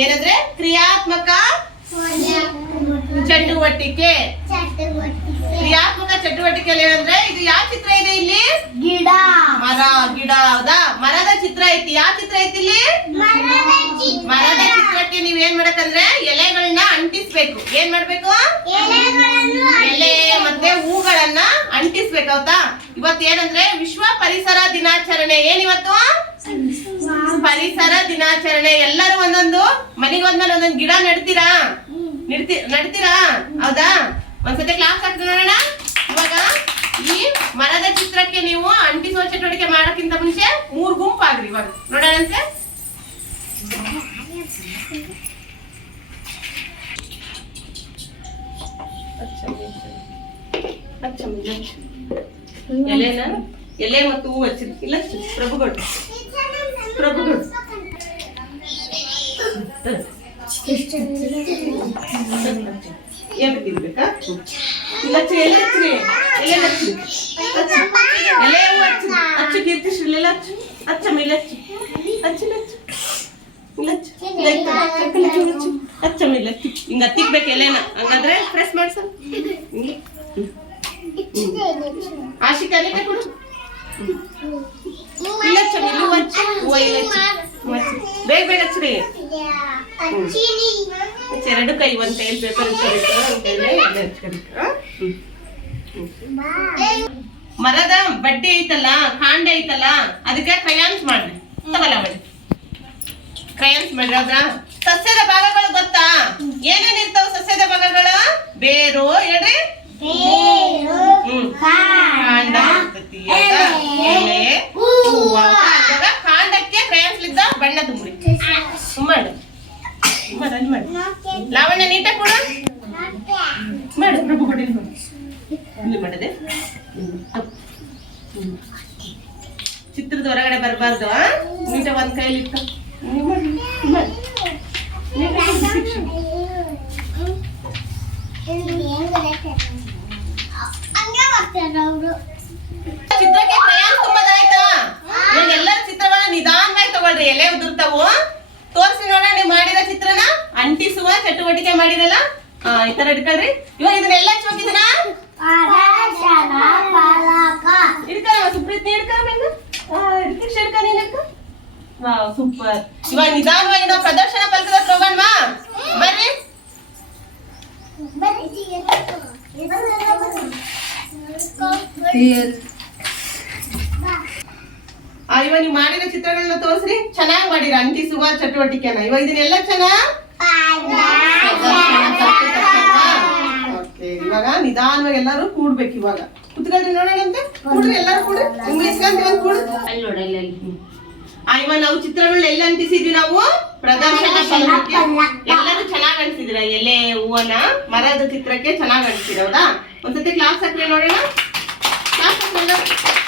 ಏನಂದ್ರೆ ಕ್ರಿಯಾತ್ಮಕ ಚಟುವಟಿಕೆ. ಕ್ರಿಯಾತ್ಮಕ ಚಟುವಟಿಕೆ ಏನಂದ್ರೆ ಇದು ಯಾವ ಚಿತ್ರ ಇದೆ ಇಲ್ಲಿ? ಗಿಡ. ಮರ ಗಿಡ ಹೌದಾ? ಮರದ ಚಿತ್ರ ಐತಿ. ಯಾವ ಚಿತ್ರ ಐತಿ ಇಲ್ಲಿ? ಮರದ ಚಿತ್ರಕ್ಕೆ ನೀವ್ ಏನ್ ಮಾಡಕಂದ್ರೆ ಎಲೆಗಳನ್ನ ಅಂಟಿಸ್ಬೇಕು. ಏನ್ ಮಾಡ್ಬೇಕು? ಎಲೆ ಮತ್ತೆ ಹೂಗಳನ್ನ ಅಂಟಿಸ್ಬೇಕು ಹೌದಾ? ಇವತ್ತು ಏನಂದ್ರೆ ವಿಶ್ವ ಪರಿಸರ ದಿನಾಚರಣೆ. ಏನಿವತ್ತು? ಇವತ್ತು ಪರಿಸರ ದಿನಾಚರಣೆ, ಎಲ್ಲರೂ ಒಂದೊಂದು ಮನೆಗೆ ಹೋದ್ಮೇಲೆ ಒಂದೊಂದು ಗಿಡ ನೆಡ್ತೀರಾ? ನೆಡ್ತಿ, ನಡ್ತೀರಾ? ಹೌದಾ? ಒಂದ್ಸತಿ ಕ್ಲಾಸ್ ಹಾಕಿ ನೋಡೋಣ. ಇವಾಗ ಈ ಮರದ ಚಿತ್ರಕ್ಕೆ ನೀವು ಅಂಟಿಸುವ ಚಟುವಟಿಕೆ ಮಾಡೋಕ್ಕಿಂತ ಮುಂಚೆ ಮೂರು ಮೂರ್ ಗುಂಪಾಗ್ರಿ ಇವಾಗ. ನೋಡೋಣಂತೆ ಎಲೆನ? ಎಲೆ ಮತ್ತು ಹೂ ಹಚ್ಚಿರಿ. ಇಲ್ಲ. ಪ್ರಭುಗಳು ಪ್ರಭುಗಳು ಏನ್ ತಿನ್ಬೇಕಾ ಇಲ್ಲ ಹಚ್ಚಿ ಎಲೆ ಹಚ್ಚಿರಿ ಎಲೆ ಹಚ್ಚಿರಿ ಹಚ್ಚಿ. ಎಲೆ ಹೂ ಹಚ್ಚಿರಿ ಹಚ್ಚು ಕೀರ್ತಿಶ್ರೀ ಇಲ್ಲ ಹಚ್ಚು ಹಚ್ಚ ಮೇಲೆ ಹಚ್ಚು ಹಚ್ಚಿಲ್ಲ ಹಚ್ಚು ಇಲ್ಲ ಹಚ್ಚು ಇಲ್ಲ ಹಚ್ಚು. ಹಚ್ಚು, ಹಚ್ಚು, ಹಚ್ಚು. ಹಚ್ಚ ಮೇಲೆ ಹಚ್ಚು ಹಿಂಗ ಹತ್ತಿಕ್ಬೇಕು ಎಲೆನ ಹಂಗಾದ್ರೆ ಪ್ರೆಸ್ ಮಾಡ್ಸ ಹಿಂಗೆ ಆಶಿಕ ಎಲೆ ಕೊಡು ಇಲ್ಲ ಹಚ್ಚ ಬೇಗ ಬೇಗ ಹಚ್ಚ್ರಿ ಎರಡು ಕೈ ಒಂದ್ ಕೈಯಲ್ಲಿ ಪೇಪರ್ ಮರದ ಬಡ್ಡಿ ಐತಲ್ಲ ಕಾಂಡ ಐತಲ್ಲ ಅದಕ್ಕೆ ಕ್ರಯಾನ್ಸ್ ಮಾಡ್ರಿ. ತಗೊಲ್ಲ ಮಾಡಿ ಕ್ರಯಾನ್ಸ್ ಮಾಡ್ರಿ. ಅದ್ರ ಸಸ್ಯದ ಭಾಗಗಳು ಗೊತ್ತಾ? ಏನೇನಿರ್ತಾವ ಸಸ್ಯದ ಭಾಗಗಳು? ಬೇರು ಹೇಳ್ರಿ ಹ್ಮ್ ಕಾಂಡ ಇರ್ತೈತಿ ಹೌದಾ? ಎಲೆ ಹೂವ ಅದ್ರಾಗ ಕಾಂಡಕ್ಕೆ ಕ್ರಯಾನ್ಸ್ ಲಿದ್ದ ಬಣ್ಣ ತುಂಬ್ರಿ ಮಾಡು ಲಾವಣ್ಯ ನೀಟಾಗಿ ಕೊಡು ಕೊಡಿ ಇಲ್ಲಿ ಮಾಡು. ಚಿತ್ರದ ಹೊರಗಡೆ ಬರಬಾರ್ದು ನೀಟ ಒಂದ್ ಕೈಲಿ ಇಟ್ಟು ಮಾಡಿ. ನೀಟಾಗಿ ಕೊಡು ಶಿಕ್ಷೆ. ಚಿತ್ರಕ್ಕೆ ಪ್ರಯಾಣ ತುಂಬದಾಯ್ತಾ ಇವಾಗ ಎಲ್ಲರ ಚಿತ್ರಗಳನ್ನ ನಿಧಾನವಾಗಿ ತಗೊಳ್ರಿ ಎಲೆ ಉದುರ್ತಾವು ತೋರಿಸಿ ನೋಡೋಣ ನೀವು ಮಾಡಿರೋ ಚಿತ್ರನ ಅಂಟಿಸುವ ಚಟುವಟಿಕೆ ಮಾಡಿದಲ್ಲ? ಈ ತರ ಇಟ್ಕೊಳ್ರಿ ಇವಾಗ ಇದನ್ನೆಲ್ಲ ಹಚ್ಬೇಕಿದನ ಇಡ್ಕರ ಸುಪ್ರೀತ್ ಪ್ರದರ್ಶನ ಇವಾಗ ನೀವು ಮಾಡಿರೋ ಚಿತ್ರಗಳನ್ನ ತೋರಿಸ್ರಿ. ಚೆನ್ನಾಗಿ ಮಾಡಿರ ಅಂಟಿಸುವ ಚಟುವಟಿಕೆನ. ಇವಾಗ ಇದನ್ನೆಲ್ಲ ಚೆನ್ನಾಗ್ ಇವಾಗ ನಿಧಾನವಾಗಿ ಎಲ್ಲರೂ ಕೂಡ್ಬೇಕು ಇವಾಗ. ಕುತ್ಕೊಳ್ರಿ ನೋಡೋಣಂತೆ ಕೂಡ್ರಿ ಎಲ್ಲರೂ ಕೂಡ್ರಿ. ಇಸ್ಕೊಂತೀವಿ ಅಂತ ಕೂಡು. ಅಲ್ಲಿ ಆ, ಇವಾಗ ನಾವು ಚಿತ್ರಗಳನ್ನ ಎಲ್ಲ ಅಂಟಿಸಿದ್ವಿ ನಾವು? ಪ್ರದರ್ಶನ ಫಲಕಕ್ಕೆ ಎಲ್ಲರೂ ಚೆನ್ನಾಗಿ ಅನ್ಸಿದ್ರ ಎಲೆ ಹೂವನ ಮರದ ಚಿತ್ರಕ್ಕೆ ಚೆನ್ನಾಗಿ ಅಂಟಿಸಿದ ಹೌದಾ ಒಂದ್ಸತಿ ಕ್ಲಾಸ್ ಹತ್ರ ನೋಡೋಣ. ಕ್ಲಾಸ್ ಹಾಕ್ರಿ